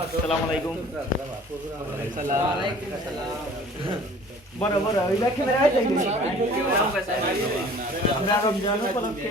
আসসালামু আলাইকুম। বড় বড় ওই আমরা রমজান উপলক্ষে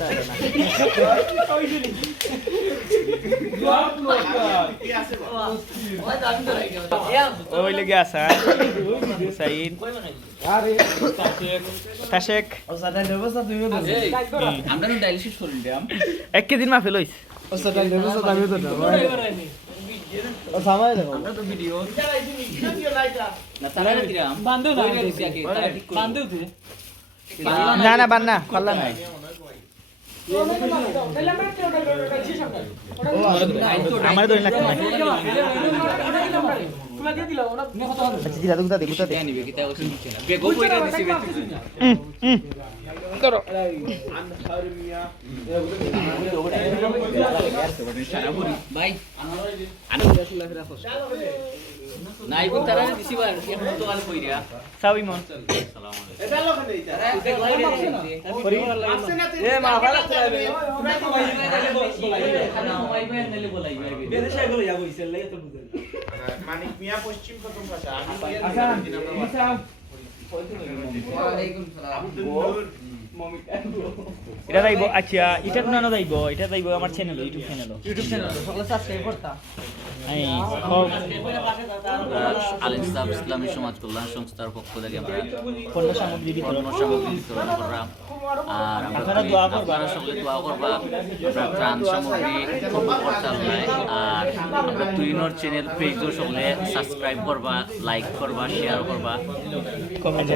চেষ্টা হবে না ওই লেগে আসা মাফে লইস আমরা না বান্ধব না বান্ধব না। না বান্না পাল্লা নাই আমার ধরে লাগছে না আচ্ছা দিলা তো দে গুতা দে নিবে কি তাও শুনছে না বেগো কইরা দিছি বে হুম হুম ধরো ভাই নাই কোন তারা দিছি বার এখন তো আল কইরা। সাউ ইমন এ মা ভালো চলাইবে খানা ওয়াই নেলে বলাইবে আগে গেলে যাব ইসের লাগে তো বুঝেন মানিক মিয়া পশ্চিম প্রথম ভাষা আমি এটা যাইব আচ্ছা এটা কোন যাইব এটা যাইব আমার channel YouTube channel YouTube channel সকলে সাবস্ক্রাইব করতা। আল ইসলাম ইসলামী সমাজ কল্যাণ সংস্থার পক্ষ থেকে আমরা পণ্য সামগ্রী বিতরণ। পণ্য সামগ্রী বিতরণ করলাম আর আপনারা দোয়া করবা। আপনারা সকলে দোয়া করবা। আমরা ত্রাণ সামগ্রী আর আমরা তুইনর চ্যানেল পেজও সকলে সাবস্ক্রাইব করবা লাইক করবা শেয়ার করবা।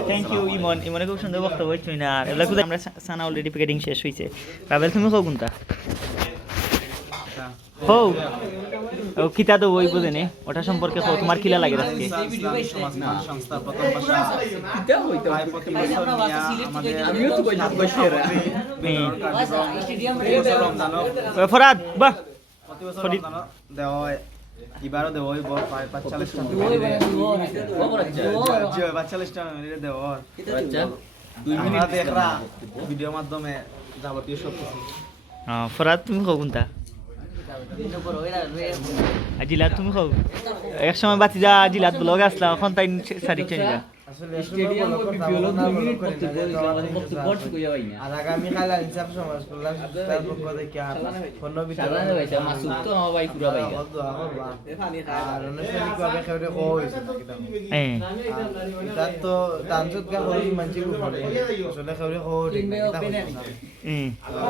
Thank you Emon. ইমনে খুব সুন্দর বক্তব্য হয়েছে না আর এগুলো আমরা সানা অলরেডি প্যাকেটিং শেষ হয়েছে রাবেল তুমি কোনটা? হো ও কিতা তো ওই বুঝেনি ওটা সম্পর্কে কও তোমার কিলা লাগে আজকে তো ও, ফরাদ বাহ দেওয়া হয়। এবারও দেওয়া হইব প্রায় পাঁচচল্লিশ টাকা হয় পাঁচচল্লিশ টাকা মিলিয়ে দেওয়া হয় দুই আমরা দেখরা ভিডিওর মাধ্যমে যাবতীয় সব কিছু হ্যাঁ ফরাদ তুমি কো কোনটা? আজিলা তুমি খাও এক সময় বাতি যা জিলাত ব্লগ আসলা, এখন তাই সারি চলে যা আসলে স্টেডিয়াম বিপিএল 2 মিনিট বক্তব্য দিলাম বক্তব্য কইয়া পাই না আর আগামী কাল ইনসাফ সমাজ কল্যাণ সংস্থার পক্ষ থেকে পণ্য বিতরণ সারা হইছে মাসুদ তো আমার ভাই পুরা ভাই আর দোয়া করবা। আর আনুষ্ঠানিকভাবে খেউরে কোয়া হয়েছে তার তো তানসুদ কা হরি মানসি উপরে। আসলে খেউরে কোয়া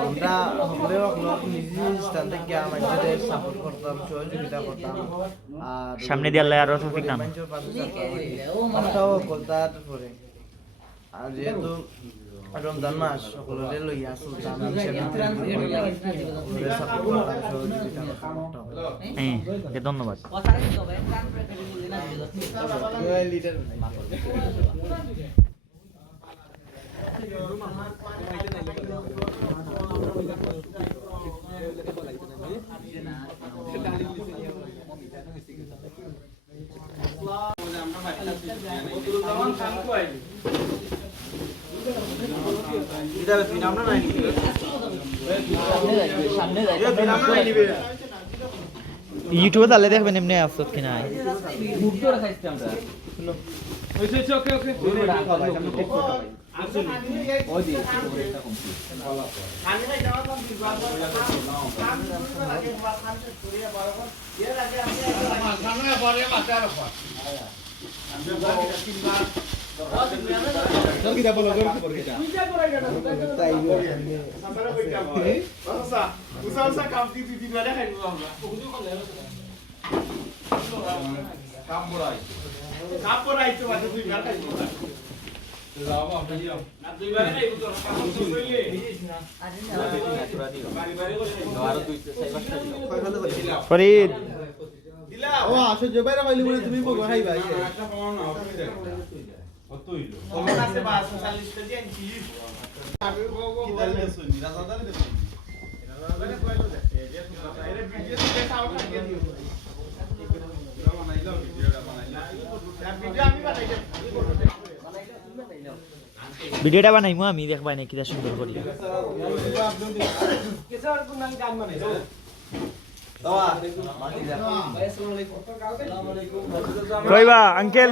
আমরা সকলে সকলক নিজ নিজ স্থান থেকে আমাদের সাপোর্ট করতাম সহযোগিতা করতাম। আর সামনে দিয়ে আল্লাহ আরও তৌফিক দান। মানুষের পাশে থাকতাম। আমরাও কলতার পরে আর যেহেতু রমজান মাস সকলরে লইয়া ধন্যবাদ। হিসেবে সকলরে সাপোর্ট করতাম সহযোগিতা করতাম হ্যাঁ ওকে, ধন্যবাদ এটা বিনাম না নাই নিবে সামনে যাই এটা বিনাম না নাই নিবে ইউটিউবে তাহলে দেখবেন এমনি আসত কি নাই বুক ধরে আমরা ওই দি উষা উষা কাম দি দি দিলে খাইব আমরা কাম বড়াই কাম বড়াই তো তুই গাল খাইব ফরিদ। ও আসো যে বাইরে পাইলি বলে তুমি বগো খাইবা কমন আছে বা 40 কেজি আনছি আমি বলব কিদাল শুনি রাজাদার দেখুন এরা কইলো দেখে যে এর ভিডিও থেকে সাউন্ড লাগিয়ে দিও বানাইলো ভিডিওটা বানাইলো ভিডিও আমি বানাইলাম ভিডিওটা বানাইমু আমি দেখবাই না কিটা সুন্দর করি কইবা আঙ্কেল